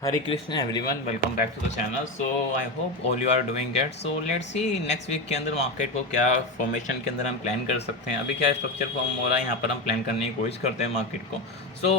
Hare Krishna everyone, welcome back to the channel. So I hope all you are doing good. So let's see next week के अंदर market को क्या formation के अंदर हम plan कर सकते हैं. अभी क्या स्ट्रक्चर फॉर्म हो रहा है, यहाँ पर हम प्लान करने की कोशिश करते हैं मार्केट को.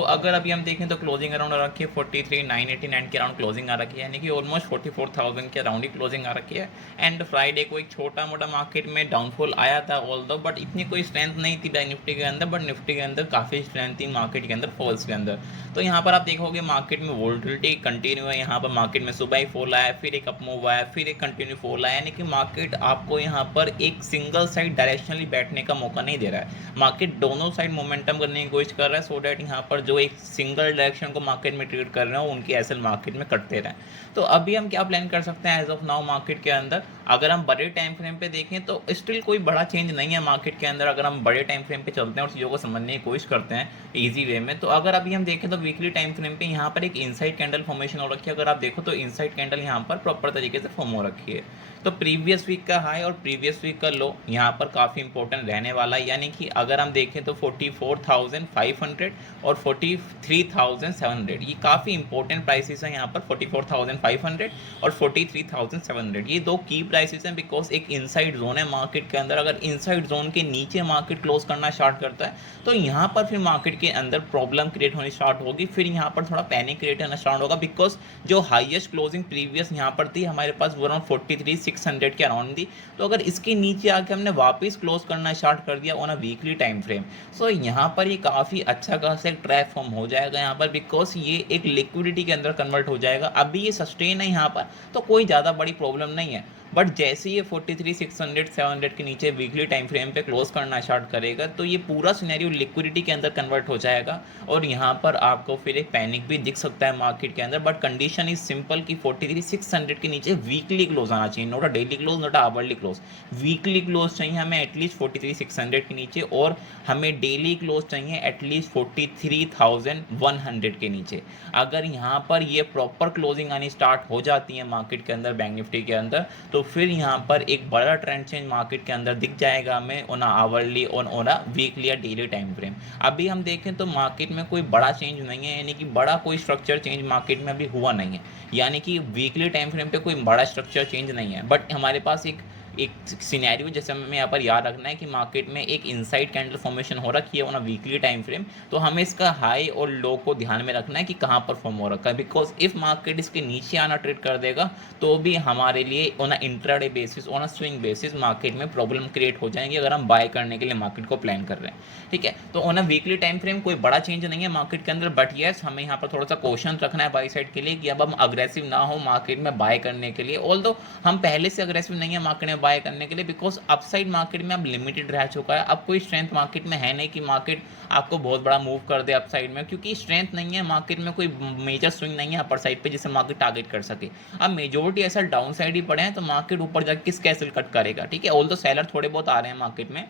अगर अभी हम देखें तो क्लोजिंग अराउंड आ रखी है 43,989 के अराउंड क्लोजिंग आ रखी है, यानी कि ऑलमोस्ट 44,000 के अराउंड ही क्लोजिंग आ रखी है. एंड फ्राइडे को एक छोटा मोटा मार्केट में डाउनफॉल आया था ऑल दो, बट इतनी कोई स्ट्रेंथ नहीं थी बैंक निफ्टी के अंदर, बट निफ्टी के अंदर काफ़ी स्ट्रेंथ थी मार्केट के अंदर फॉल्स के अंदर. तो यहाँ पर आप देखोगे मार्केट में वोल्टिलिटी कंटिन्यू है. यहाँ पर मार्केट में सुबह ही फॉल आया, फिर एक अप मूव आया, फिर एक कंटिन्यू फॉल आया, यानी कि मार्केट आपको यहाँ पर एक सिंगल साइड डायरेक्शनली बैठने का मौका नहीं दे रहा है. मार्केट दोनों साइड मोमेंटम करने की कोशिश कर रहा है, सो डैट यहाँ पर जो एक सिंगल डायरेक्शन को मार्केट में ट्रेड कर रहे हो उनकी एसएल मार्केट में कटते रहें. तो अभी हम क्या प्लान कर सकते हैं एज ऑफ नाउ मार्केट के अंदर. अगर हम बड़े टाइम फ्रेम पे देखें तो स्टिल कोई बड़ा चेंज नहीं है मार्केट के अंदर. अगर हम बड़े टाइम फ्रेम पे चलते हैं और चीज़ों को समझने की कोशिश करते हैं इजी वे में, तो अगर अभी हम देखें तो वीकली टाइम फ्रेम पे यहाँ पर एक इनसाइड कैंडल फॉर्मेशन हो रखी है. अगर आप देखो तो इनसाइड कैंडल यहाँ पर प्रॉपर तरीके से फॉर्म हो रखी है. तो प्रीवियस वीक का हाई और प्रीवियस वीक का लो यहाँ पर काफ़ी इंपॉर्टेंट रहने वाला है. यानी कि अगर हम देखें तो 44,500 और 43,700 ये काफ़ी इंपॉर्टेंट प्राइसेस हैं. यहाँ पर 44,500 और 43,700 ये दो की प्राइसेस हैं, बिकॉज एक इनसाइड जोन है मार्केट के अंदर. अगर इनसाइड जोन के नीचे मार्केट क्लोज करना स्टार्ट करता है तो यहाँ पर फिर मार्केट के अंदर प्रॉब्लम क्रिएट होनी स्टार्ट होगी. फिर यहाँ पर थोड़ा पैनिक क्रिएट होना स्टार्ट होगा, बिकॉज जो हाईएस्ट क्लोजिंग प्रीवियस यहाँ पर थी हमारे पास वो अराउंड 43,600 के अराउंड थी. तो अगर इसके नीचे आके हमने वापस क्लोज करना स्टार्ट कर दिया on a weekly time frame, so यहाँ पर ये काफ़ी अच्छा खासा एक ट्रैप फॉर्म हो जाएगा यहाँ पर, बिकॉज ये एक लिक्विडिटी के अंदर कन्वर्ट हो जाएगा. अभी ये सस्टेन है यहाँ पर तो कोई ज़्यादा बड़ी प्रॉब्लम नहीं है, बट जैसे ये 43,600 700 के नीचे वीकली टाइम फ्रेम पे क्लोज करना स्टार्ट करेगा तो ये पूरा सिनेरियो लिक्विडिटी के अंदर कन्वर्ट हो जाएगा और यहाँ पर आपको फिर एक पैनिक भी दिख सकता है मार्केट के अंदर. बट कंडीशन इज सिंपल कि 43,600 के नीचे वीकली क्लोज आना चाहिए, नोट अ डेली क्लोज, नोट अ आवरली क्लोज. वीकली क्लोज चाहिए हमें एटलीस्ट 43,600 के नीचे, और हमें डेली क्लोज चाहिए एटलीस्ट 43,100 के नीचे. अगर यहाँ पर ये प्रॉपर क्लोजिंग आनी स्टार्ट हो जाती है मार्केट के अंदर बैंक निफ्टी के अंदर, तो फिर यहाँ पर एक बड़ा ट्रेंड चेंज मार्केट के अंदर दिख जाएगा हमें on hourly on a weekly या डेली टाइम फ्रेम. अभी हम देखें तो मार्केट में कोई बड़ा चेंज नहीं है, यानी कि बड़ा कोई स्ट्रक्चर चेंज मार्केट में अभी हुआ नहीं है. यानी कि वीकली टाइम फ्रेम पे कोई बड़ा स्ट्रक्चर चेंज नहीं है, बट हमारे पास एक एक सिनेरियो जैसे हमें यहाँ पर याद रखना है कि मार्केट में एक इनसाइड कैंडल फॉर्मेशन हो रखी है on a weekly time frame. तो हमें इसका हाई और लो को ध्यान में रखना है कि कहाँ पर फॉर्म हो रखा है, बिकॉज इफ मार्केट इसके नीचे आना ट्रेड कर देगा तो भी हमारे लिए on a intraday basis on a swing basis market में प्रॉब्लम क्रिएट हो जाएंगी अगर हम बाय करने के लिए मार्केट को प्लान कर रहे हैं. ठीक है, तो on a weekly time frame कोई बड़ा चेंज नहीं है मार्केट के अंदर, बट येस हमें यहाँ पर थोड़ा सा क्वेश्चन रखना है बाई साइड के लिए कि अब हम अग्रेसिव ना हो मार्केट में बाय करने के लिए. ऑल्दो हम पहले से अग्रेसिव नहीं है मार्केट में बाय करने के लिए, बिकॉज अपसाइड मार्केट में अब लिमिटेड रह चुका है. अब कोई स्ट्रेंथ मार्केट में है नहीं कि मार्केट आपको बहुत बड़ा मूव कर दे अपसाइड में, क्योंकि स्ट्रेंथ नहीं है मार्केट में, कोई मेजर स्विंग नहीं है अपर साइड पे जिसे मार्केट टारगेट कर सके. अब मेजोरिटी ऐसा डाउन साइड ही पड़े हैं तो मार्केट ऊपर जाकर किस कैसल कट करेगा. ठीक है, ऑल तो सेलर थोड़े बहुत आ रहे हैं मार्केट में,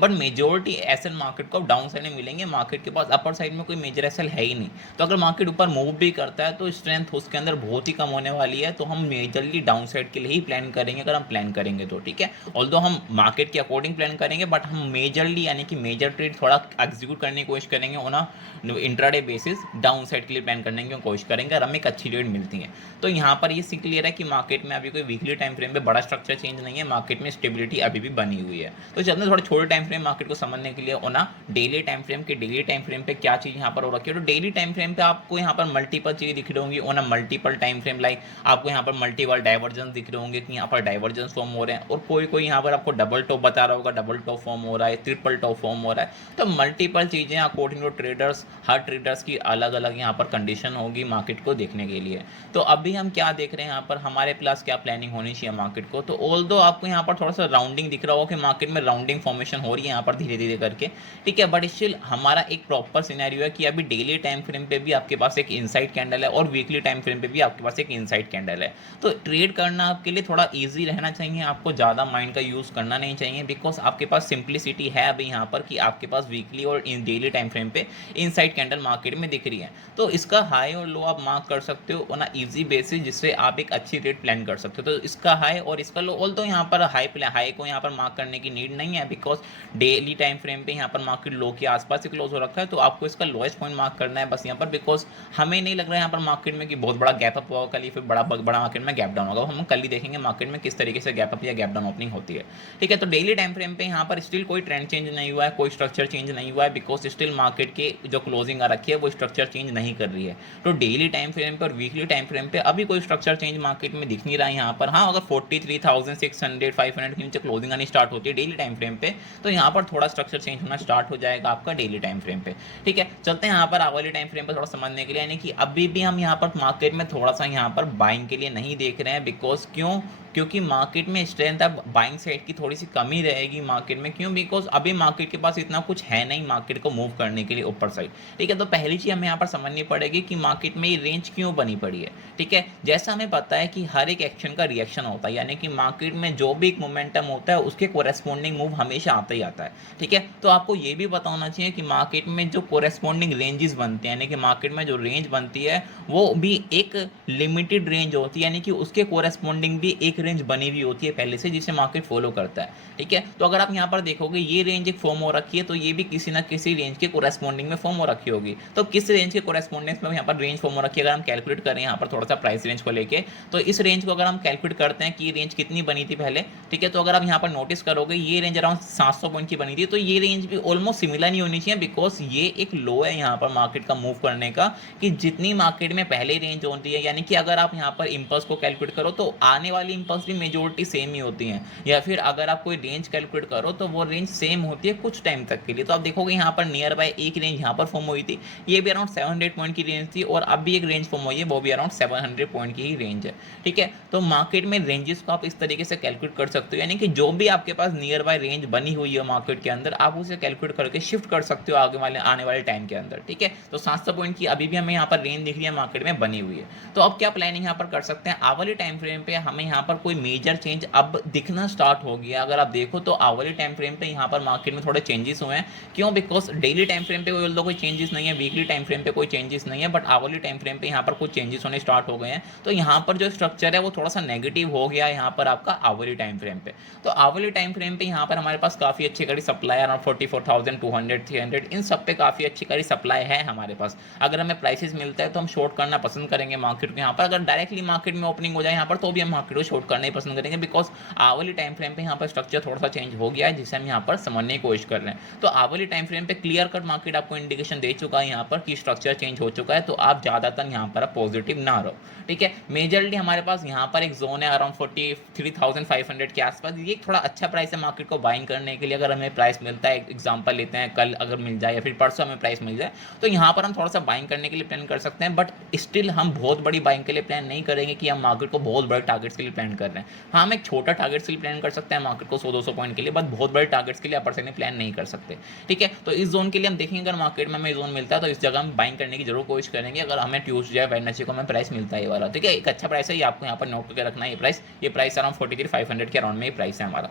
बट मेजोरिटी एसएल मार्केट को डाउन साइड में मिलेंगे. मार्केट के पास अपर साइड में कोई मेजर एसएल है ही नहीं. तो अगर मार्केट ऊपर मूव भी करता है तो स्ट्रेंथ उसके अंदर बहुत ही कम होने वाली है. तो हम मेजरली डाउन साइड के लिए ही प्लान करेंगे अगर हम प्लान करेंगे तो. ठीक है, ऑल्दो हम मार्केट के अकॉर्डिंग प्लान करेंगे, बट हम मेजरली यानी कि मेजर ट्रेड थोड़ा एग्जीक्यूट करने की कोशिश करेंगे on a intraday basis, down side के लिए प्लान करने की कोशिश करेंगे और हमें एक अच्छी रेट मिलती है. तो यहाँ पर ये सी क्लियर है कि मार्केट में अभी कोई वीकली टाइम फ्रेम में बड़ा स्ट्रक्चर चेंज नहीं है, मार्केट में स्टेबिलिटी अभी भी बनी हुई है. तो चलते हैं थोड़ा छोटे टाइम फ्रेम मार्केट को समझने के लिए ऑन डेली टाइम फ्रेम के. डेली टाइम फ्रेम पे क्या चीज़ यहाँ पर हो रखी है, तो डेली टाइम फ्रेम पे आपको यहाँ पर मल्टीपल चीज़ें दिख रही होंगी on a multiple time frame. Like आपको यहाँ पर मल्टीपल डाइवर्जेंस दिख रहे होंगे कि यहाँ पर डाइवर्जेंस फॉर्म हो रहे हैं, और कोई कोई यहाँ पर आपको डबल टॉप बता रहा होगा, डबल टॉप फॉर्म हो रहा है, ट्रिपल टॉप फॉर्म हो रहा है. तो मल्टीपल चीज़ें अकॉर्डिंग टू ट्रेडर्स, हर ट्रेडर्स की अलग अलग यहाँ पर कंडीशन होगी मार्केट को देखने के लिए. तो अभी हम क्या देख रहे हैं यहाँ पर, हमारे प्लस क्या प्लानिंग होनी चाहिए मार्केट को. तो ऑल दो आपको यहाँ पर थोड़ा सा राउंडिंग दिख रहा होगा कि मार्केट में राउंडिंग फॉर्मेशन हो रही है यहाँ पर धीरे धीरे करके. ठीक है, बट स्टिल हमारा एक प्रॉपर सिनेरियो है कि अभी डेली टाइम फ्रेम पे भी आपके पास एक इनसाइड कैंडल है और वीकली टाइम फ्रेम पे भी आपके पास एक इनसाइड कैंडल है. तो ट्रेड करना आपके लिए थोड़ा इजी रहना चाहिए, आपको ज़्यादा माइंड का यूज़ करना नहीं चाहिए, बिकॉज आपके पास सिंप्लिसिटी है अभी यहाँ पर कि आपके पास वीकली और इन डेली टाइम फ्रेम पे इनसाइड कैंडल मार्केट में दिख रही है. तो इसका हाई और लो आप मार्क कर सकते हो ऑन अ ईजी बेसिस, जिससे आप एक अच्छी रेट प्लान कर सकते हो. तो इसका हाई और इसका लो, ऑल तो यहाँ पर हाई को यहाँ पर मार्क करने की नीड नहीं है, बिकॉज डेली टाइम फ्रेम पे यहाँ पर मार्केट लो के आसपास ही क्लोज हो रखा है, तो आपको इसका लोएस्ट पॉइंट मार्क करना है बस यहाँ पर, बिकॉज हमें नहीं लग रहा है यहाँ पर मार्केट में कि बहुत बड़ा गैप अप होगा कल, फिर बड़ा मार्केट में गैप डाउन होगा। हम कल ही देखेंगे मार्केट में किस तरीके से गैप अप या गैप डाउन ओपनिंग होती है। ठीक है, तो डेली टाइम फ्रेम पे यहाँ पर स्टिल कोई ट्रेंड चेंज नहीं हुआ है, कोई स्ट्रक्चर चेंज नहीं हुआ है, बिकॉज स्टिल मार्केट के जो क्लोजिंग आ रखी है वो स्ट्रक्चर चेंज नहीं कर रही है। तो डेली टाइम फ्रेम पे और वीकली टाइम फ्रेम पे अभी कोई स्ट्रक्चर चेंज मार्केट में दिख नहीं रहा है यहाँ पर। हाँ, अगर 43,600 500 के नीचे क्लोजिंग आनी स्टार्ट होती है डेली टाइम फ्रेम पे, तो यहाँ पर थोड़ा स्ट्रक्चर चेंज होना स्टार्ट हो जाएगा आपका डेली टाइम फ्रेम पे। ठीक है, चलते हैं यहाँ पर आवरली टाइम फ्रेम पर थोड़ा समझने के लिए, यानी कि अभी भी हम यहाँ पर मार्केट में थोड़ा सा यहाँ पर बाइंग के लिए नहीं देख रहे हैं, बिकॉज क्यों, क्योंकि मार्केट में स्ट्रेंथ अब बाइंग साइड की थोड़ी सी कमी रहेगी मार्केट में। क्यों, बिकॉज अभी मार्केट के पास इतना कुछ है नहीं मार्केट को मूव करने के लिए ऊपर साइड। ठीक है, तो पहली चीज़ हमें यहाँ पर समझनी पड़ेगी कि मार्केट में ये रेंज क्यों बनी पड़ी है। ठीक है, जैसा हमें पता है कि हर एक एक्शन का रिएक्शन होता है, यानी कि मार्केट में जो भी एक मोमेंटम होता है उसके कोरेस्पॉन्डिंग मूव हमेशा आता ही आता है। ठीक है, तो आपको ये भी पता होना चाहिए कि मार्केट में जो कोरेस्पॉन्डिंग रेंजेस बनते हैं, यानी कि मार्केट में जो रेंज बनती है वो भी एक लिमिटेड रेंज होती है, यानी कि उसके कोरेस्पॉन्डिंग भी एक रेंज बनी हुई होती है पहले से, जिसे मार्केट फॉलो करता है। ठीक है, तो अगर आप यहाँ पर देखोगे ये रेंज एक फॉर्म हो रखी है, तो ये भी किसी ना किसी रेंज के कोरेस्पॉन्डिंग में फॉर्म हो रखी होगी। तो किस रेंज के कोरेस्पॉन्डेंस में यहाँ पर रेंज फॉर्म हो रखी है, अगर हम कैलकुलेट करें यहाँ पर थोड़ा सा प्राइस रेंज को लेके, तो इस रेंज को अगर हम कैलकुलेट करते हैं कि ये रेंज कितनी बनी थी पहले, ठीक है, तो अगर आप यहाँ पर नोटिस करोगे ये रेंज अराउंड 700 पॉइंट की बनी थी, तो ये रेंज भी ऑलमोस्ट सिमिलर नहीं होनी चाहिए, बिकॉज ये एक लो है यहाँ पर मार्केट का मूव करने का, कि जितनी मार्केट में पहले रेंज होती है, यानी कि अगर आप यहाँ पर इंपल्स को कैलकुलेट करो तो आने वाली इंपल्स भी मेजोरिटी सेम ही होती हैं, या फिर अगर आप कोई रेंज कैलकुलेट करो तो वो रेंज सेम होती है कुछ टाइम तक के लिए। तो आप देखोगे यहाँ पर नियर बाय एक रेंज यहाँ पर फॉर्म हुई थी, ये भी अराउंड 700 पॉइंट की रेंज थी, और अब भी एक रेंज फॉर्म हुई है वो भी अराउंड 700 पॉइंट की ही रेंज है। ठीक है, तो मार्केट में रेंजेस को आप इस तरीके से कैलकुलेट कर सकते हो, यानी कि जो भी आपके पास नियर बाय रेंज बनी हुई है मार्केट के अंदर, आप उसे कैलकुलेट करके शिफ्ट कर सकते हो आने वाले टाइम के अंदर। ठीक है, तो 700 पॉइंट की अभी भी हमें यहाँ पर रेंज दिख रही है मार्केट में बनी हुई है। तो अब क्या प्लानिंग यहाँ पर कर सकते हैं, आवरली टाइम फ्रेम पे हमें यहाँ पर कोई मेजर चेंज अब दिखना स्टार्ट हो गया। अगर आप देखो तो आवरली टाइम फ्रेम पे यहाँ पर मार्केट में थोड़े चेंजेस हुए हैं। क्यों, बिकॉज डेली टाइम फ्रेम पे कोई चेंजेस नहीं है, वीकली टाइम फ्रेम पे कोई चेंजेस नहीं है, बट आवरली टाइम फ्रेम पे यहाँ पर कुछ चेंजेस होने स्टार्ट हो गए हैं। तो यहाँ पर जो स्ट्रक्चर है वो थोड़ा सा नेगेटिव हो गया है यहाँ पर आपका आवरली टाइम फ्रेम पे। तो आवरली टाइम फ्रेम पे यहाँ पर हमारे पास काफ़ी अच्छी कड़ी सप्लाई अराउंड 44,200 300 इन सब पे काफ़ी अच्छी कड़ी सप्लाई है हमारे पास। अगर हमें प्राइसेस मिलता है तो हम शॉर्ट करना पसंद करेंगे मार्केट को यहाँ पर। अगर डायरेक्टली मार्केट में ओपनिंग हो जाए यहाँ पर तो भी हम मार्केट को शॉर्ट करना ही पसंद करेंगे, बिकॉज आवरली टाइम फ्रेम पे यहाँ पर स्ट्रक्चर थोड़ा सा चेंज हो गया है, जिसे हम यहाँ पर समझने की कोशिश कर रहे हैं। तो आवरली टाइम फ्रेम पे क्लियर कट मार्केट आपको इंडिकेशन दे चुका है यहाँ पर कि स्ट्रक्चर चेंज हो चुका है, तो आप ज़्यादातर यहाँ पर पॉजिटिव ना रहो। ठीक है, मेजरली हमारे पास यहाँ पर एक जोन है अराउंड 43,500 के आसपास, ये थोड़ा अच्छा प्राइस है मार्केट को बाइंग करने के लिए। अगर हमें प्राइस मिलता है, एग्जांपल लेते हैं कल अगर मिल जाए या फिर परसों हमें प्राइस मिल जाए, तो यहाँ पर हम थोड़ा सा बाइंग करने के लिए प्लान कर सकते हैं, बट स्टिल हम बहुत बड़ी बाइंग के लिए प्लान नहीं करेंगे कि हम मार्केट को बहुत बड़े टारगेट्स के लिए प्लान कर रहे हैं। हाँ, हम एक छोटा टारगेट्स के लिए प्लान कर सकते हैं मार्केट को 100-200 पॉइंट के लिए, बट बहुत बड़े टारगेट्स के लिए अपर साइड में प्लान नहीं कर सकते। ठीक है, तो इस जोन के लिए हम देखेंगे अगर मार्केट में हमें जोन मिलता है तो इस जगह हम बाइंग करने की जरूर कोशिश करेंगे, अगर हमें ट्यूसडे वेडनेसडे को हमें प्राइस मिलता है ये वाला। ठीक है, एक अच्छा प्राइस है, ये आपको यहाँ पर नोट करके रखना है। ये प्राइस अराउंड 43,500 के अराउंड में ये प्राइस है हमारा।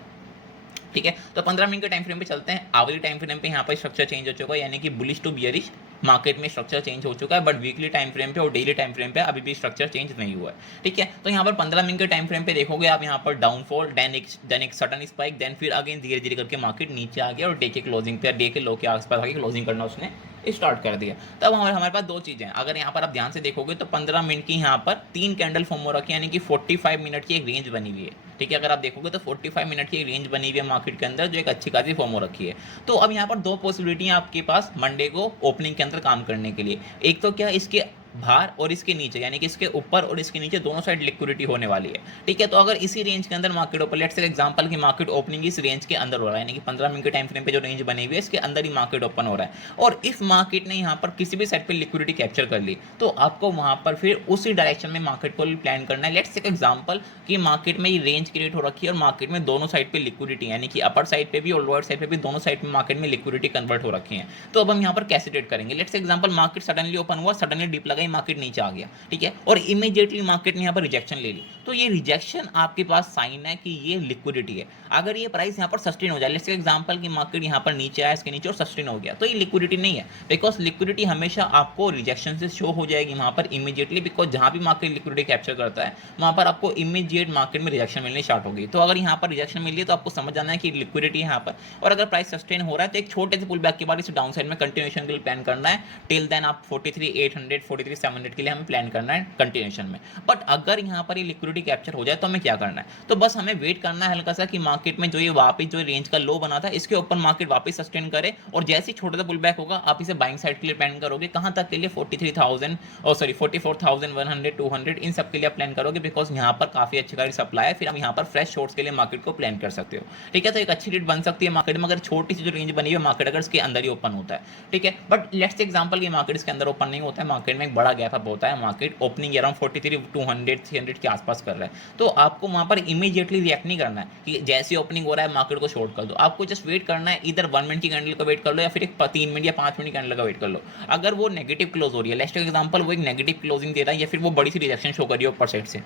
ठीक है, तो 15 मिनट के टाइम फ्रेम पे चलते हैं। आवरली टाइम फ्रेम पे यहाँ पर स्ट्रक्चर चेंज हो चुका है, यानी कि बुलिश टू बियरिश मार्केट में स्ट्रक्चर चेंज हो चुका है, बट वीकली टाइम फ्रेम पे और डेली टाइम फ्रेम पे अभी भी स्ट्रक्चर चेंज नहीं हुआ है। ठीक है, तो यहाँ पर 15 मिनट के टाइम फ्रेम पे देखोगे आप यहाँ पर डाउनफॉल, देन एक सडन स्पाइक, देन फिर अगेन धीरे धीरे करके मार्केट नीचे आ गया और डे के क्लोजिंग पे, डे के लो के आसपास आके क्लोजिंग करना उसने स्टार्ट कर दिया। तब हमारे पास दो चीज़ें हैं। अगर यहाँ पर आप ध्यान से देखोगे तो 15 मिनट की यहाँ पर 3 कैंडल फॉर्म हो रखी है, यानी कि 45 मिनट की एक रेंज बनी हुई है। ठीक है, अगर आप देखोगे तो 45 मिनट की एक रेंज बनी हुई है मार्केट के अंदर, जो एक अच्छी खासी फॉर्म हो रखी है। तो अब यहाँ पर दो पॉसिबिलिटी हैं आपके पास मंडे को ओपनिंग के अंदर काम करने के लिए। एक तो क्या, इसके बाहर और इसके नीचे, यानी कि इसके ऊपर और इसके नीचे दोनों साइड लिक्विडिटी होने वाली है। ठीक है, तो अगर इसी रेंज के अंदर market open, let's say example की मार्केट ओपनिंग इस रेंज के अंदर हो रहा है, यानी कि 15 मिनट के टाइम फ्रेम पे जो रेंज बनी हुई है इसके अंदर ही मार्केट ओपन हो रहा है, और इस मार्केट ने यहाँ पर किसी भी साइड पे लिक्विडिटी कैप्चर कर ली, तो आपको वहाँ पर फिर उसी डायरेक्शन में मार्केट को प्लान करना है। लेट्स से एग्जाम्पल कि मार्केट में ये रेंज क्रिएट हो रखी है और मार्केट में दोनों साइड पे लिक्विडिटी, यानी कि अपर साइड पे भी और लोअर साइड पे भी दोनों साइड में मार्केट में लिक्विडिटी कन्वर्ट हो रखी है। तो अब हम यहाँ पर कैसे ट्रेड करेंगे। Let's say example market suddenly open हुआ, सडनली डिप लगा ही मार्केट नीचे आ गया, ठीक है, और इमीडिएटली मार्केट ने यहाँ पर रिजेक्शन ले ली, तो ये रिजेक्शन आपके पास साइन है कि ये लिक्विडिटी है। अगर ये प्राइस यहाँ पर सस्टेन हो जाए, लेट्स से एग्जांपल की मार्केट यहाँ पर नीचे आया, इसके नीचे और सस्टेन हो गया, तो ये लिक्विडिटी नहीं है, बिकॉज लिक्विडिटी हमेशा आपको रिजेक्शन से शो हो जाएगी वहाँ पर इमीडिएटली, बिकॉज जहाँ भी मार्केट लिक्विडिटी कैप्चर करता है वहाँ पर आपको इमीडिएट मार्केट में रिजेक्शन मिलनी स्टार्ट होगी। तो अगर यहाँ पर रिजेक्शन मिली है तो आपको समझ जाना है कि लिक्विडिटी है यहाँ पर, और अगर प्राइस सस्टेन हो रहा है तो एक छोटे से पुल बैक के बाद इसे डाउन साइड में कंटिन्यूएशन के लिए प्लान करना है। टिल देन आप 43,800 43,700 के लिए हमें प्लान करना है कंटिन्यूएशन में। बट अगर यहाँ पर ये लिक्विडिटी कैप्चर हो जाए तो हमें क्या करना है, तो बस हमें वेट करना है हल्का सा कि मार्केट में जो ये वापस जो रेंज का लो बना था इसके ऊपर मार्केट वापस सस्टेन करे, और जैसे ही छोटा सा पुल बैक होगा आप इसे बाइंग साइड के लिए प्लान करोगे। कहां तक के लिए 43,000 और सॉरी 44,100 200 इन सब के लिए प्लान करोगे, बिकॉज यहाँ पर काफी अच्छी खासी सप्लाई है, फिर हम यहाँ पर फ्रेश शॉर्ट्स के लिए मार्केट को प्लान कर सकते हो, ठीक है। तो एक अच्छी रेट बन सकती है मार्केट में अगर छोटी सी जो रेंज बनी हुई मार्केट अगर इसके अंदर ही ओपन होता है, ठीक है। बट लेट्स एग्जांपल की मार्केट इसके अंदर ओपन नहीं होता है, मार्केट में एक बड़ा गैप अप होता है, मार्केट ओपनिंग अराउंड 43,200 300 के आसपास कर रहा है, तो आपको वहां पर इमीडिएटली रिएक्ट नहीं करना है कि जैसे ओपनिंग हो रहा है मार्केट को शॉर्ट कर दो। आपको जस्ट वेट करना है, इधर 1 मिनट की कैंडल का वेट कर लो या फिर एक 3 मिनट या 5 मिनट की कैंडल का वेट कर लो। अगर वो नेगेटिव क्लोज हो रही है, लेट्स टेक एग्जांपल वो एक नेगेटिव क्लोजिंग दे रहा है या फिर वो बड़ी सी रिजेक्शन शो कर रही है ऊपर साइड से,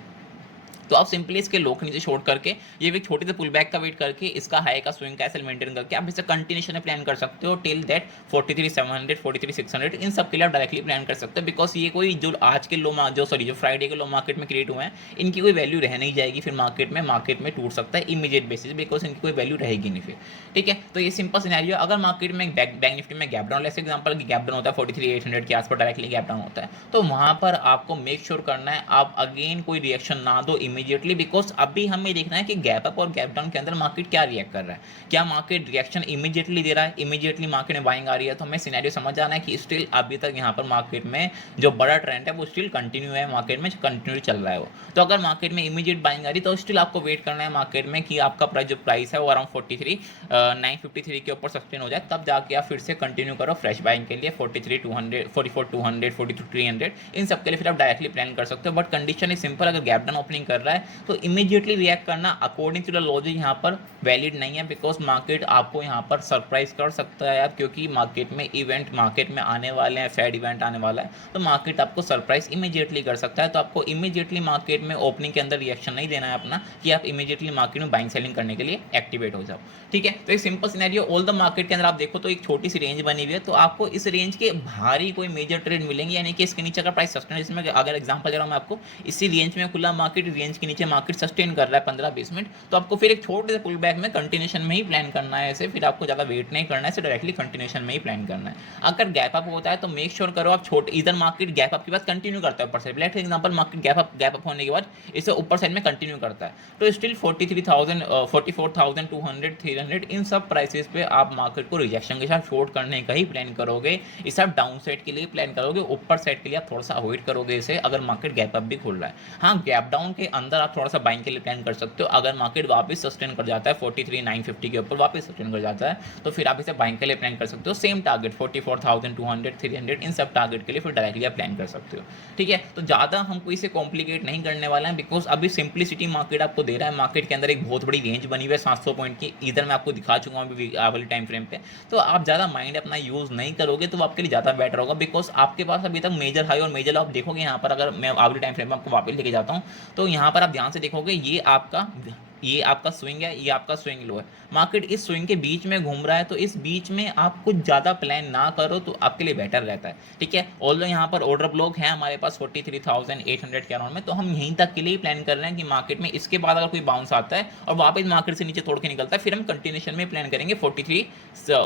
तो आप सिंपली इसके लो के नीचे शॉर्ट करके ये भी छोटे से पुल बैक का वेट करके इसका हाई का स्विंग कैसल मेंटेन करके आप इसे कंटिन्यूएशन में प्लान कर सकते हो टिल दैट 43,700 43,600 इन सब के लिए आप डायरेक्टली प्लान कर सकते हो, बिकॉज ये कोई जो आज के लो जो फ्राइडे के लो मार्केट में क्रिएट हुए हैं इनकी कोई वैल्यू रह नहीं जाएगी, फिर मार्केट में टूट सकता है इमीडिएट बेसिस, बिकॉज इनकी कोई वैल्यू रहेगी नहीं फिर, ठीक है। तो ये सिंपल सिनेरियो। अगर मार्केट में बैंक निफ्टी में गैप डाउन, जैसे एग्जांपल गैप डाउन होता है 43,800 के आसपास डायरेक्टली गैप डाउन होता है, तो वहां पर आपको मेक श्योर करना है आप अगेन कोई रिएक्शन ना दो इमीडिएटली, बिकॉज अभी हमें देखना है कि गैप अप और गैप डाउन के अंदर मार्केट क्या रिएक्ट कर रहा है, क्या मार्केट रिएक्शन इमीडिएटली दे रहा है, इमीडिएटली मार्केट में बाइंग आ रही है, तो हमें सिनेरियो समझ आना है कि स्टिल अभी तक यहाँ पर मार्केट में जो बड़ा ट्रेंड है वो स्टिल कंटिन्यू है, मार्केट में कंटिन्यू चल रहा है वो। तो अगर मार्केट में इमीडिएट बाइंग आ रही तो स्टिल आपको वेट करना है मार्केट में कि आपका प्राइस है वो अराउंड 43,953 के ऊपर सस्टेन हो जाए, तब जाके आप फिर से कंटिन्यू करो फ्रेश बाइंग के लिए 43,200 44,200 42,300 इन सब के लिए फिर आप डायरेक्टली प्लान कर सकते हो। बट कंडीशन इज सिंपल, अगर गैप डाउन ओपनिंग कर रहा है तो इमीडिएटली रिएक्ट करना अकॉर्डिंग टू द लॉजिक यहाँ पर वैलिड नहीं है, बिकॉज मार्केट आपको यहाँ पर सरप्राइज कर सकता है, क्योंकि मार्केट में आने वाले हैं, फेड इवेंट आने वाला है, तो मार्केट आपको सरप्राइज इमीडिएटली कर सकता है। तो आपको इमीडिएटली मार्केट में ओपनिंग के अंदर रिएक्शन नहीं देना है अपना कि आप इमीडिएटली मार्केट में बाइंग सेलिंग करने के लिए एक्टिवेट हो जाओ, ठीक है। तो एक simple scenario, all the market के अंदर आप देखो तो एक छोटी सी रेंज बनी हुई है, तो आपको इस रेंज के भारी कोई मेजर ट्रेड मिलेंगे, यानी कि इसके नीचे का प्राइस सस्टेन, इसमें अगर एग्जांपल दे रहा हूं मैं आपको, इसी रेंज में खुला मार्केट रेंज के नीचे मार्केट सस्टेन कर रहा है 15-20 मिनट, तो आपको फिर एक छोटे से पुल बैक में कंटिन्यूएशन में ही प्लान करना है, ऐसे फिर आपको ज़्यादा वेट नहीं करना है, इसे डायरेक्टली कंटिन्यूएशन में ही प्लान करना है। अगर गैप अप होता है तो मेक श्योर करो आप छोटे, इधर मार्केट गैप अप के बाद कंटिन्यू करता है ऊपर side, let example market gap up होने के बाद इसे ऊपर साइड में कंटिन्यू करता है, तो स्टिल 43,000 44,200 300 इन सब प्राइसेस पे आप मार्केट को रिजेक्शन के साथ शॉर्ट करने का ही प्लान करोगे, इसे आप डाउन साइड के लिए प्लान करोगे, ऊपर साइड के लिए आप थोड़ा सा अवॉइड करोगे इसे, अगर मार्केट गैप अप भी खुल रहा है। हाँ, गैप डाउन के अंदर आप थोड़ा सा बाइंग के लिए प्लान कर सकते हो, अगर मार्केट वापस सस्टेन कर जाता है 43,950 के ऊपर वापस सस्टेन कर जाता है तो फिर आप इसे बाइंग के लिए प्लान कर सकते हो, सेम टारगेट 44,200 300 इन सब टारगेट के लिए फिर डायरेक्टली आप प्लान कर सकते हो, ठीक है। तो ज़्यादा हमको इसे कॉम्प्लिकेट नहीं करने वाला है, बिकॉज अभी सिंप्लिसिटी मार्केट आपको दे रहा है, मार्केट के अंदर एक बहुत बड़ी रेंज बनी हुई है 700 पॉइंट की, इधर मैं आपको दिखा चुका हूँ अभी वाली टाइम फ्रेम पे, तो आप ज़्यादा माइंड अपना यूज़ नहीं करोगे तो आपके लिए ज़्यादा बेटर होगा, बिकॉज आपके पास अभी तक मेजर हाई और मेजर लो आप देखोगे यहाँ पर, अगर मैं वाली टाइम फ्रेम में आपको वापस लेके जाता हूँ तो यहाँ पर आप ध्यान से देखोगे ये आपका स्विंग है, ये आपका स्विंग लो है, मार्केट इस स्विंग के बीच में घूम रहा है, तो इस बीच में आप कुछ ज़्यादा प्लान ना करो तो आपके लिए बेटर रहता है, ठीक है। ऑल्दो यहाँ पर ऑर्डर ब्लॉक है हमारे पास 43,800 के अराउंड में, तो हम यहीं तक के लिए प्लान कर रहे हैं कि मार्केट में इसके बाद अगर कोई बाउंस आता है और वापस मार्केट से नीचे तोड़ के निकलता है, फिर हम कंटिन्यूएशन में प्लान करेंगे 43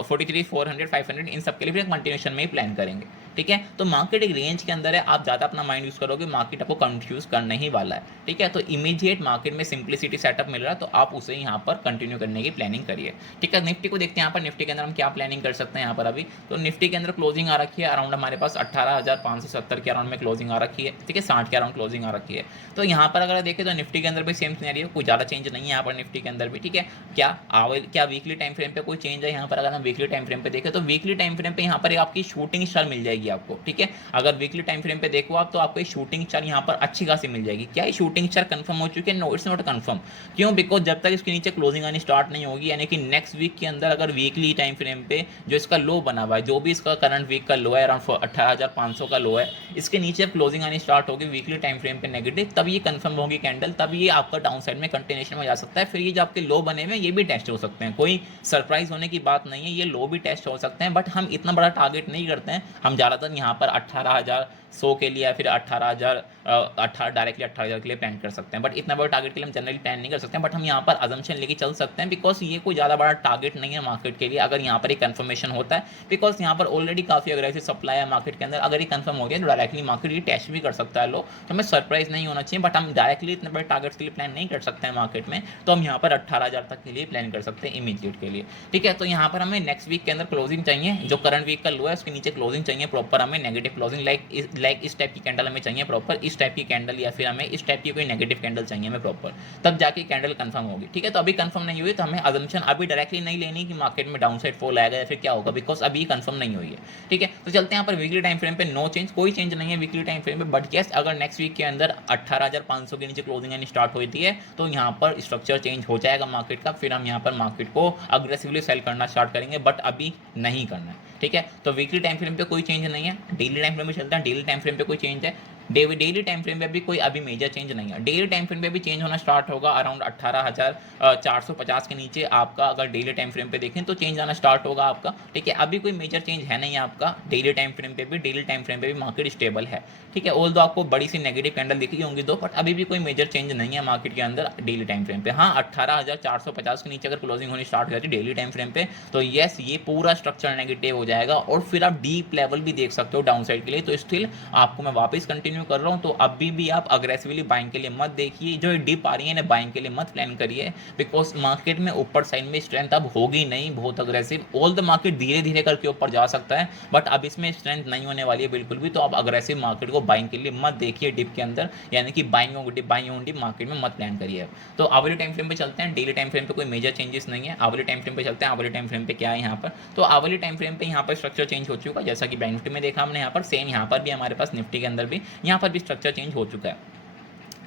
400 500 इन सब के लिए फिर कंटिन्यूएशन में ही प्लान करेंगे, ठीक है। तो मार्केट एक रेंज के अंदर है, आप ज़्यादा अपना माइंड यूज़ करोगे मार्केट आपको कंफ्यूज करने ही वाला है, ठीक है। तो इमीडिएट मार्केट में सिंप्लिसिटी सेटअप मिल रहा है, तो आप उसे यहाँ पर कंटिन्यू करने की प्लानिंग करिए, ठीक है। निफ्टी को देखते हैं, यहाँ पर निफ्टी के अंदर हम क्या प्लानिंग कर सकते हैं यहाँ पर अभी, तो निफ्टी के अंदर क्लोजिंग आ रखी है अराउंड हमारे पास 18,570 के अराउंड में क्लोजिंग आ रखी है, ठीक है, 60 के अराउंड क्लोजिंग आ रखी है। तो यहाँ पर अगर देखें तो निफ्टी के अंदर भी सेम सिनेरियो, कोई ज़्यादा चेंज नहीं है यहाँ पर निफ्टी के अंदर भी, ठीक है। क्या वीकली टाइम फ्रेम पे कोई चेंज है यहाँ पर, अगर हम वीकली टाइम फ्रेम पे देखें तो वीकली टाइम फ्रेम पे यहाँ पर आपकी शूटिंग स्टार मिल जाएगी जाएगी आपको, ठीक है। अगर वीकली टाइम फ्रेम पे देखो आप तो आपको एक शूटिंग स्टार यहाँ पर अच्छी खासी मिल जाएगी। क्या ये शूटिंग स्टार कंफर्म हो चुकी है? No, it's not confirm. क्यों? बिकॉज जब तक इसके नीचे क्लोजिंग आनी स्टार्ट नहीं होगी, यानी कि नेक्स्ट वीक के अंदर अगर वीकली टाइम फ्रेम पे जो इसका लो बना हुआ है, जो भी इसका करंट वीक का लो है अराउंड 18,500 का लो है, इसके नीचे क्लोजिंग आनी स्टार्ट होगी वीकली टाइम फ्रेम पे नेगेटिव, तब ये कंफर्म होगी कैंडल, तब ये आपका डाउन साइड में कंटिन्यूएशन में जा सकता है। फिर ये जो आपके लो बने हुए ये भी टेस्ट हो सकते हैं, कोई सरप्राइज होने की बात नहीं है, ये लो भी टेस्ट हो सकते हैं। बट हम इतना बड़ा टारगेट नहीं करते हैं, हम ज़्यादातर यहाँ पर 18,100 के लिए या फिर 18,000 डायरेक्टली 18,000 के लिए प्लान कर सकते हैं। बट इतना बड़ा टारगेट के लिए हम जनरली प्लान नहीं कर सकते हैं, बट हम यहाँ पर अजम्पशन लेके चल सकते हैं, बिकॉज ये कोई ज़्यादा बड़ा टारगेट नहीं है मार्केट के लिए अगर यहाँ पर एक कन्फर्मेशन होता है। बिकॉज यहाँ पर ऑलरेडी काफ़ी अग्रेसिव सप्लाई है मार्केट के अंदर, अगर ये कंफर्म हो गया तो डायरेक्टली मार्केट ये टेस्ट भी कर सकता है लो, तो हमें सरप्राइज नहीं होना चाहिए। बट हम डायरेक्टली इतने बड़े टारगेट्स के लिए प्लान नहीं कर सकते हैं मार्केट में, तो हम यहाँ पर 18,000 तक के लिए प्लान कर सकते हैं इमीडिएट के लिए, ठीक है। तो यहाँ पर हमें नेक्स्ट वीक के अंदर क्लोजिंग चाहिए, जो करंट वीक का लो है उसके नीचे क्लोजिंग चाहिए प्रॉपर, हमें नेगेटिव क्लोजिंग लाइक इस टाइप की कैंडल हमें चाहिए प्रॉपर, इस टाइप की कैंडल या फिर हमें इस टाइप की कोई नेगेटिव कैंडल चाहिए हमें प्रॉपर, तब जाके कैंडल कंफर्म होगी, ठीक है। तो अभी कंफर्म नहीं हुई तो हमें अजम्पशन अभी डायरेक्टली नहीं लेनी कि मार्केट में डाउन साइड फॉल आएगा या फिर क्या होगा, बिकॉज अभी कंफर्म नहीं हुई है, ठीक है। तो चलते हैं यहाँ पर वीकली टाइम फ्रेम पे, नो चेंज, कोई चेंज नहीं है वीकली टाइम फ्रेम पे। बट यस, अगर नेक्स्ट वीक के अंदर 18,500 के नीचे क्लोजिंग यानी स्टार्ट होती है तो यहाँ पर स्ट्रक्चर चेंज हो जाएगा मार्केट का, फिर हम यहाँ पर मार्केट को अग्रेसिवली सेल करना स्टार्ट करेंगे, बट अभी नहीं करना है, ठीक है। तो वीकली टाइम फ्रेम पे कोई चेंज नहीं है, डेली टाइम फ्रेम पे चलता है, डेली टाइम फ्रेम पे कोई चेंज है, डेली टाइम फ्रेम पे भी कोई अभी मेजर चेंज नहीं है। डेली टाइम फ्रेम पे भी चेंज होना स्टार्ट होगा अराउंड 18,450 के नीचे आपका, अगर डेली टाइम फ्रेम पे देखें तो चेंज आना स्टार्ट होगा आपका, ठीक है। अभी कोई मेजर चेंज है नहीं आपका डेली टाइम फ्रेम पे भी, डेली टाइम फ्रेम पे भी मार्केट स्टेबल है, ठीक है। ऑल दो आपको बड़ी सी नेगेटिव कैंडल दिखी होंगी दो, बट अभी भी कोई मेजर चेंज नहीं है मार्केट के अंदर डेली टाइम फ्रेम पे। हाँ, 18,450 के नीचे अगर क्लोजिंग होनी स्टार्ट हो जाती है डेली टाइम फ्रेम पे तो यस, ये पूरा स्ट्रक्चर नेगेटिव हो जाएगा और फिर आप डीप लेवल भी देख सकते हो डाउन साइड के लिए। तो स्टिल आपको मैं वापस कंटिन्यू कर रहा हूँ, तो अभी भी आप अग्रेसिवली बाइंग के लिए मत देखिए, जो डिप आ रही है ना बाइंग के लिए मत प्लान करिए, बिकॉज मार्केट में ऊपर साइड में स्ट्रेंथ अब होगी नहीं बहुत अग्रेसिव, ऑल द मार्केट धीरे धीरे करके ऊपर जा सकता है बट अब इसमें स्ट्रेंथ नहीं होने वाली है बिल्कुल भी। तो आप अग्रेसिव मार्केट को बाइंग के लिए मत देखिए डिप के अंदर, यानी कि बाइंग ऑन डिप मार्केट में मत प्लान करिए। तो आवली टाइम फ्रेम पे चलते हैं, डेली टाइम फ्रेम पे कोई मेजर चेंजेस नहीं है, आवली टाइम फ्रेम पे चलते हैं। आवली टाइम फ्रेम पे क्या है यहाँ पर, तो आवली टाइम फ्रेम पे यहाँ पर स्ट्रक्चर चेंज हो चुका है, जैसा कि बैंक निफ्टी में देखा हमने यहाँ पर, सेम यहाँ पर भी हमारे पास निफ्टी के अंदर भी यहाँ पर भी स्ट्रक्चर चेंज हो चुका है।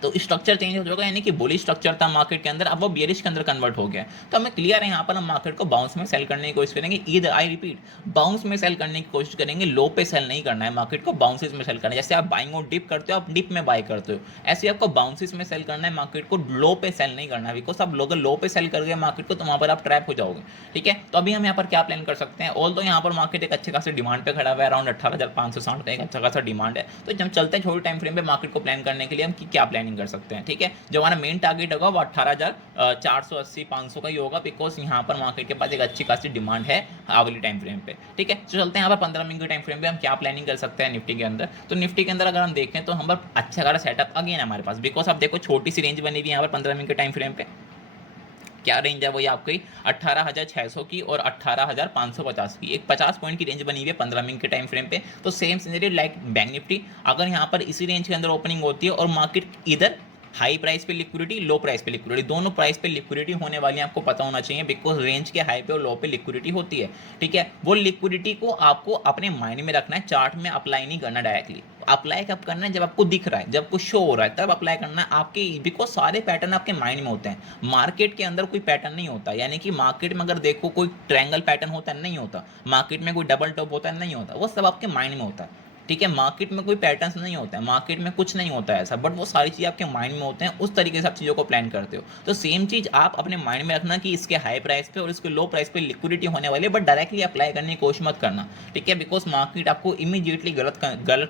तो स्ट्रक्चर चेंज हो जाएगा, यानी कि बुलिश स्ट्रक्चर था मार्केट के अंदर, अब वो बेरिश के अंदर कन्वर्ट हो गया। तो हमें क्लियर है यहाँ पर हम मार्केट को बाउंस में सेल करने की कोशिश करेंगे, ईदर आई रिपीट बाउंस में सेल करने की कोशिश करेंगे, लो पे सेल नहीं करना है मार्केट को, बाउंसेस में सेल करना है। जैसे आप बाइंग और डिप करते हो, आप डिप में बाय करते हो, ऐसे आपको बाउंसेस में सेल करना है मार्केट को, लो पे सेल नहीं करना है, बिकॉज आप लोग लो पे सेल कर गए मार्केट को तो वहाँ पर आप ट्रैप हो जाओगे, ठीक है। तो अभी हम यहाँ पर क्या प्लान कर सकते हैं, ऑल तो यहाँ पर मार्केट एक अच्छे खासे डिमांड पे खड़ा हुआ है, अराउंड 18,560 का एक अच्छा खासा डिमांड है। तो जब चलते हैं छोटे टाइम फ्रेम पे मार्केट को प्लान करने के लिए हम क्या प्लानिंग कर सकते हैं, ठीक है। जो हमारा मेन टारगेट होगा वो 18,480-500 का ही होगा, बिकॉज यहाँ पर मार्केट के पास एक अच्छी खासी डिमांड है आवली टाइम फ्रेम पे, ठीक है। तो चलते हैं यहाँ पर 15 मिनट के टाइम फ्रेम पे हम क्या प्लानिंग कर सकते हैं निफ्टी के अंदर। तो निफ्टी के अंदर अगर हम देखें तो हम पर अच्छा खासा सेटअप अगेन हमारे पास, बिकॉज आप देखो छोटी सी रेंज बनी हुई है यहाँ पर 15 मिनट के टाइम फ्रेम पे, क्या रेंज है वो ये आपकी 18,600 की और 18,550 की, एक 50 पॉइंट की रेंज बनी हुई है 15 मिनट के टाइम फ्रेम पे। तो same scenario like bank Nifty, अगर यहाँ पर इसी रेंज के अंदर ओपनिंग होती है और मार्केट इधर हाई प्राइस पे लिक्विडिटी, लो प्राइस पे लिक्विडिटी, दोनों प्राइस पे लिक्विडिटी होने वाली है, आपको पता होना चाहिए, बिकॉज रेंज के हाई पे और लो पे लिक्विडिटी होती है, ठीक है। वो लिक्विडिटी को आपको अपने माइंड में रखना है, चार्ट में अप्लाई नहीं करना डायरेक्टली। अप्लाई कब करना है, जब आपको दिख रहा है, जब कुछ शो हो रहा है तब अप्लाई करना है आपके, बिकॉज सारे पैटर्न आपके माइंड में होते हैं, मार्केट के अंदर कोई पैटर्न नहीं होता। यानी कि मार्केट में अगर देखो कोई ट्रायंगल पैटर्न होता है, नहीं होता, मार्केट में कोई डबल टॉप होता है, नहीं होता, वो सब आपके माइंड में होता है, ठीक है। मार्केट में कोई पैटर्न्स नहीं होता है, मार्केट में कुछ नहीं होता है ऐसा, बट वो सारी चीज़ आपके माइंड में होते हैं, उस तरीके से आप चीज़ों को प्लान करते हो। तो सेम चीज़ आप अपने माइंड में रखना कि इसके हाई प्राइस पे और इसके लो प्राइस पे लिक्विडिटी होने वाली है, बट डायरेक्टली अप्लाई करने की कोशिश मत करना, ठीक है, बिकॉज मार्केट आपको इमीडिएटली गलत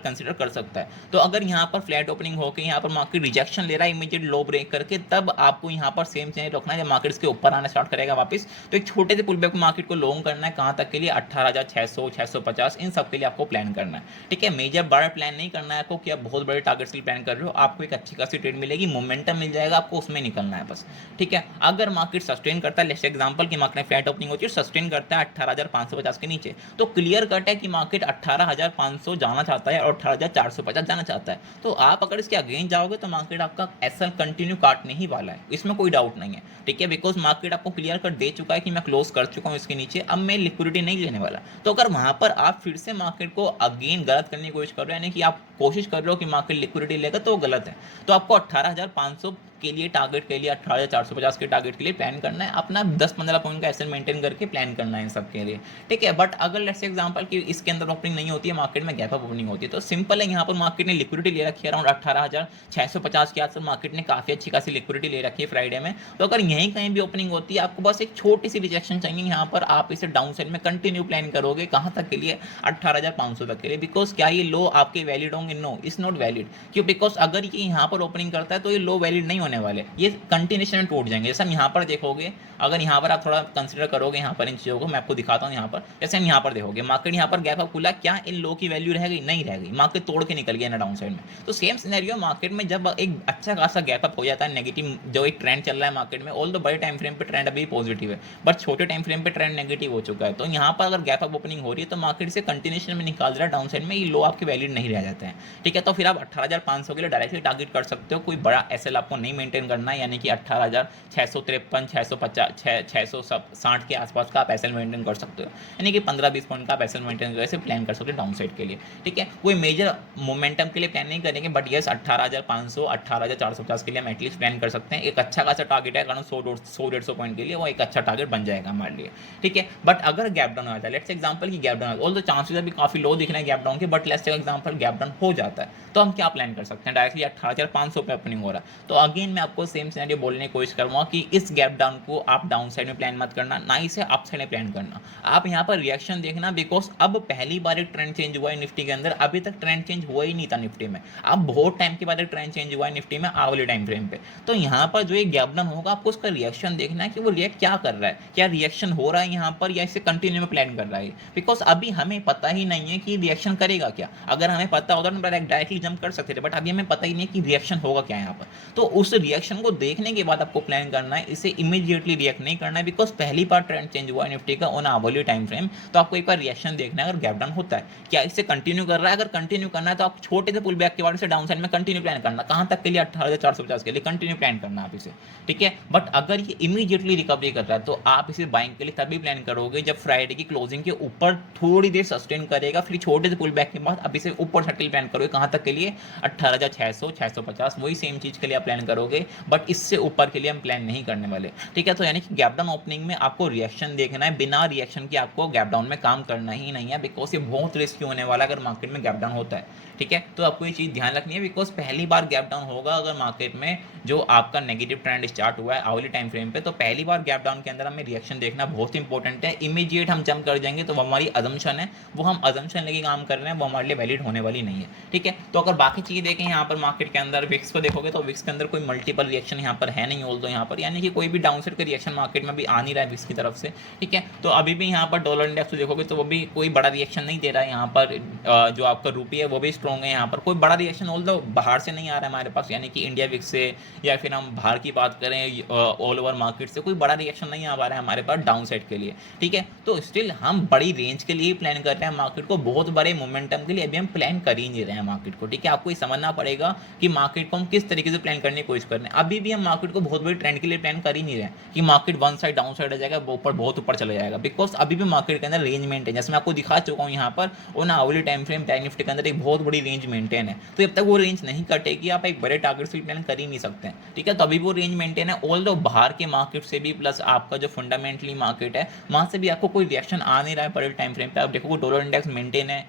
कंसिडर कर सकता है। तो अगर यहाँ पर फ्लैट ओपनिंग होकर यहाँ पर मार्केट रिजेक्शन ले रहा है इमीडिएट लो ब्रेक करके, तब आपको यहाँ पर सेम चीज़ रखना है, जब मार्केट इसके ऊपर आना स्टार्ट करेगा वापस, तो एक छोटे से पुल बैक मार्केट को लॉन्ग करना है, कहाँ तक के लिए 18,600, 650 इन सब के लिए आपको प्लान करना है, ठीक है। है, मेजर बड़ा प्लान नहीं करना है आपको कि आप बहुत बड़े टारगेट्स के लिए प्लान कर रहे हो, आपको एक अच्छी खासी ट्रेड मिलेगी, मोमेंटम मिल जाएगा, आपको उसमें निकलना है बस। ठीक है, अगर मार्केट सस्टेन करता है, लेट्स एग्जांपल की मार्केट फ्लैट ओपनिंग होती है, सस्टेन करता है 18,550 के नीचे, तो क्लियर कट है कि मार्केट 18,500 जाना चाहता है और 18,450 जाना चाहता है। तो आप अगर इसके अगेंस्ट जाओगे तो मार्केट आपका ऐसा कंटिन्यू काटने ही वाला है, इसमें कोई डाउट नहीं है। ठीक है, बिकॉज मार्केट आपको क्लियर कट दे चुका है कि मैं क्लोज कर चुका हूँ इसके नीचे, अब मैं लिक्विडिटी नहीं लेने वाला। तो अगर वहां पर आप फिर से मार्केट को अगेन गलत करने की कोशिश कर रहे हो, यानी कि आप कोशिश कर रहे हो कि मार्केट लिक्विडिटी लेगा, तो वो गलत है। तो आपको 18,500 के लिए टारगेट के लिए 18,450 के टारगेट के लिए प्लान करना है, अपना 10-15 पॉइंट का एसएल मेंटेन करके प्लान करना है इन सब के लिए। ठीक है, बट अगर लेट्स से एग्जांपल कि इसके अंदर ओपनिंग नहीं होती है, मार्केट में गैप अप ओपनिंग होती है, तो सिंपल है, यहाँ पर मार्केट ने लिक्विडिटी ले रखी है अराउंड 18,650 के आसपास मार्केट ने काफी अच्छी खासी लिक्विडिटी ले रखी है फ्राइडे में। तो अगर यहीं कहीं भी ओपनिंग होती है, आपको बस एक छोटी सी रिजेक्शन चाहिए, यहाँ पर आप इसे डाउन साइड में कंटिन्यू प्लान करोगे, कहाँ तक के लिए, 18,500 तक के लिए। बिकॉज क्या ये लो आपके वैलिड होंगे? No, it's not valid. क्यों? बिकॉज अगर ये यहाँ पर ओपनिंग करता है तो ये लो वैलिड नहीं होने वाले, ये कंटिन्यूशन में टूट जाएंगे। जैसे हम यहाँ पर देखोगे, अगर यहाँ पर आप थोड़ा कंसिडर करोगे यहाँ पर इन चीज़ों को, मैं आपको दिखाता हूँ यहाँ पर। जैसे हम यहाँ पर देखोगे, मार्केट यहाँ पर गैप अप खुला, क्या इन लो की वैल्यू रह गई? नहीं रह गई, मार्केट तोड़ के निकल गया ना डाउन साइड में। तो सेम सिनेरियो मार्केट में जब एक अच्छा खासा गैप अप हो जाता है, नेगेटिव जो एक ट्रेंड चल रहा है मार्केट में, ऑल द बड़े टाइम फ्रेम पे ट्रेंड अभी पॉजिटिव है, बट छोटे टाइम फ्रेम पे ट्रेंड नेगेटिव हो चुका है। तो यहाँ पर अगर गैप अप ओपनिंग हो रही है तो मार्केट से कंटिन्यूशन में निकाल रहा है डाउन साइड में, ये लो आपके वैलिड नहीं रह जाते हैं। ठीक है, तो फिर आप 18,500 के लिए डायरेक्टली टारगेट कर सकते हो, कोई बड़ा एसएल आपको नहीं मेंटेन करना है, यानी कि 18,653, 650, 660 के आसपास का आप एसएल मेंटेन कर सकते हो, यानी कि 15-20 पॉइंट का आप एसएल मेंटेन करके प्लान कर सकते हो डाउन साइड के लिए। ठीक है, कोई मेजर मोमेंटम के लिए प्लान नहीं करेंगे, बट यस 18,500, 18,450 के लिए हम एटलीस्ट प्लान कर सकते हैं। एक अच्छा खासा टारगेट है, कारण 100-150 पॉइंट के लिए वो एक अच्छा टारगेट बन जाएगा हमारे लिए। ठीक है, बट अगर गैप डाउन आता है, लेट्स एग्जांपल की gap down, all the chances अभी काफी लो दिख रहे हैं गैप डाउन के, but let's example gap down हो जाता है, तो हम क्या प्लान कर सकते हैं? डायरेक्टली 18,500 पे ओपनिंग हो रहा है, तो अगेन मैं आपको सेम सिनेरियो बोलने की कोशिश करूंगा कि इस गैप डाउन को आप डाउन साइड में प्लान मत करना, ना इसे अप साइड में प्लान करना। आप यहाँ पर रिएक्शन देखना, बिकॉज अब पहली बार एक ट्रेंड चेंज हुआ है निफ्टी के अंदर, अभी तक ट्रेंड चेंज हुआ ही नहीं था निफ्टी में, अब बहुत टाइम के बाद एक ट्रेंड चेंज हुआ है निफ्टी में आवली टाइम फ्रेम पे। तो यहाँ पर जो एक गैप डाउन होगा, आपको उसका रिएक्शन देखना है कि वो रिएक्ट क्या कर रहा है, क्या रिएक्शन हो रहा है यहाँ पर, या इसे कंटिन्यू में प्लान कर रहा है। बिकॉज अभी हमें पता ही नहीं है कि रिएक्शन करेगा क्या। अगर हमें पता होता तो डायरेक्टली जंप कर सकते थे, बट अभी हमें पता ही नहीं कि रिएक्शन होगा क्या यहाँ पर। तो उस रिएक्शन को देखने के बाद आपको प्लान करना है, इसे इमीडिएटली रिएक्ट नहीं करना है, बिकॉज पहली बार ट्रेंड चेंज हुआ है निफ्टी का ऑन आवरली टाइम फ्रेम। तो आपको एक बार रिएक्शन देखना है, अगर गैप डाउन होता है क्या इसे कंटिन्यू कर रहा है, अगर कंटिन्यू करना है तो आप छोटे से पुल बैक के बाद से डाउन साइड में कंटिन्यू प्लान करना, कहां तक के लिए, 18,450 के लिए कंटिन्यू प्लान करना आप इसे। ठीक है, बट अगर ये इमीडिएटली रिकवरी कर रहा है तो आप इसे बाइंग के लिए तभी प्लान करोगे जब फ्राइडे की क्लोजिंग के ऊपर थोड़ी देर सस्टेन करेगा, फिर छोटे से पुल बैक के बाद अब इसे ऊपर सेटल प्लान करोगे, कहां तक के लिए, 18,600, 650, वही सेम चीज के लिए आप प्लान करोगे, बट इससे ऊपर के लिए हम प्लान नहीं करने वाले। ठीक है, तो यानी कि गैप डाउन ओपनिंग में आपको रिएक्शन देखना है, बिना रिएक्शन के आपको गैप डाउन में काम करना ही नहीं है, बिकॉज ये बहुत रिस्की होने वाला है अगर मार्केट में गैप डाउन होता है। ठीक है, तो आपको ये चीज़ ध्यान रखनी है, बिकॉज पहली बार गैप डाउन होगा अगर मार्केट में जो आपका नेगेटिव ट्रेंड स्टार्ट हुआ है आवली टाइम फ्रेम पे, तो पहली बार गैप डाउन के अंदर हमें रिएक्शन देखना बहुत इंपॉर्टेंट है। इमीडिएट हम जंप कर जाएंगे तो वो हमारी अजम्पशन है, वो हम अजम्पशन लेके काम कर रहे हैं, वो हमारे लिए वैलिड होने वाली नहीं है। ठीक है, तो अगर बाकी चीज़ देखें यहाँ पर मार्केट के अंदर, विक्स को देखोगे तो विक्स के अंदर कोई मल्टीपल रिएक्शन यहाँ पर है नहीं, ऑल्दो यहाँ पर यानी कि कोई भी डाउन साइड का रिएक्शन मार्केट में भी आ नहीं रहा है विक्स की तरफ से। ठीक है, तो अभी भी यहाँ पर डॉलर इंडेक्स को देखोगे तो वो भी कोई बड़ा रिएक्शन नहीं दे रहा है, यहाँ पर जो आपका रूपी है वो भी स्ट्रॉन्ग है, यहाँ पर कोई बड़ा रिएक्शन ऑल्दो बाहर से नहीं आ रहा है हमारे पास, यानी कि इंडिया विक्स से या फिर हम बाहर की बात करें ऑल ओवर मार्केट से कोई बड़ा रिएक्शन नहीं आ पा रहा है हमारे पास डाउन साइड के लिए। ठीक है, तो स्टिल हम बड़ी रेंज के लिए प्लान कर रहे हैं मार्केट को, बहुत बड़े मोमेंटम के लिए अभी हम प्लान कर ही नहीं रहे हैं मार्केट को। ठीक है, आपको ये समझना पड़ेगा कि मार्केट को हम किस तरीके से प्लान करने की कोशिश कर रहे हैं। अभी भी हम मार्केट को बहुत बड़ी ट्रेंड के लिए प्लान कर ही नहीं रहे हैं कि market one side down side आ जाएगा, ऊपर बहुत ऊपर चला जाएगा, बिकॉज अभी भी मार्केट के अंदर रेंज मेंटेन, जैसे मैं आपको दिखा चुका हूँ यहाँ पर on hourly time frame bank Nifty के अंदर एक बहुत बड़ी रेंज मेंटेन है। तो जब तक वो रेंज नहीं कटेगी आप एक बड़े टारगेट से प्लान कर ही नहीं सकते हैं। ठीक है, तो अभी वो रेंज मेंटेन है, ऑल दो बाहर के मार्केट से भी प्लस आपका जो फंडामेंटली मार्केट है वहाँ से भी आपको कोई रिएक्शन आ नहीं रहा है बड़े टाइम फ्रेम पे। आप देखोगे डॉलर इंडेक्स मेंटेन है,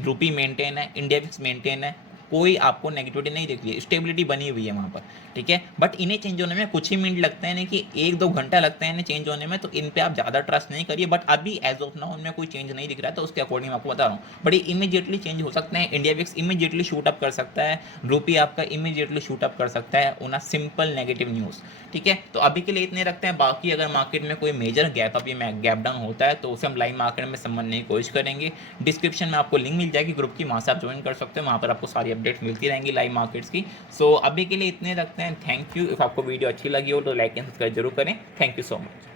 रूपी मेंटेन है, इंडिया विक्स मेंटेन है, कोई आपको नेगेटिविटी नहीं दिख रही है, स्टेबिलिटी बनी हुई है वहाँ पर, ठीक है। बट इन्हें चेंज होने में कुछ ही मिनट लगते हैं, नहीं कि 1-2 घंटा लगता है इन्हें चेंज होने में, तो इन पे आप ज़्यादा ट्रस्ट नहीं करिए। बट अभी एज ऑफ नाउ उनमें कोई चेंज नहीं दिख रहा है, तो उसके अकॉर्डिंग आपको बता रहा हूँ। बट ये इमीडिएटली चेंज हो सकते हैं, India VIX immediately shoot up कर सकता है, रूपी आपका इमीडिएटली शूट अप कर सकता है on a simple negative news, ठीक है। तो अभी के लिए इतने रखते हैं, बाकी अगर मार्केट में कोई मेजर गैप अप या गैप डाउन होता है तो उसे हम लाइव मार्केट में समझने की कोशिश करेंगे। डिस्क्रिप्शन में आपको लिंक मिल जाएगी ग्रुप की, वहाँ से आप ज्वाइन कर सकते हैं, वहाँ पर आपको सारी अपडेट्स मिलती रहेंगी लाइव मार्केट्स की। सो अभी के लिए इतने रखते हैं, थैंक यू। इफ आपको वीडियो अच्छी लगी हो तो लाइक एंड सब्सक्राइब जरूर करें। Thank you so much.